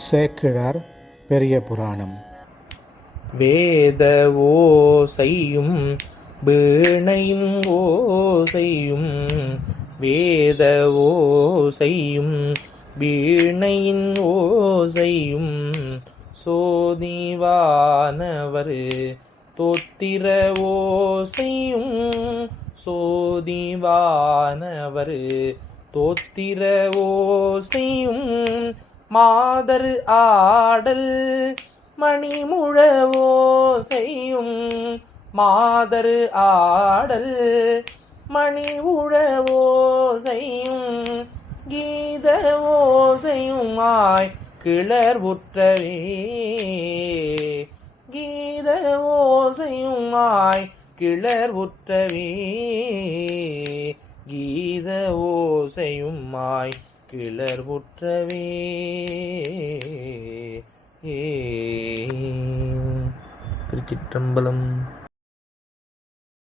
சேக்கிழார் பெரிய புராணம். வேத ஓசையும் வீணையும் ஓசையும், வேத ஓசையும் வீணையின் ஓசையும், சோதிவானவர் தோத்திர ஓசையும், சோதிவானவர் தோத்திர ஓசையும், மாதர் ஆடல் மணிமுழவோசையும், மாதர் ஆடல் மணிமுழவோசையும், கீத ஓசையுமாய் கிளர்வுற்றவே, கீத ஓசையுமாய் கிளர்வுற்றவே, கீத ஓசையுமாய் கிளர்வுற்றவே. திருச்சிற்றம்பலம்.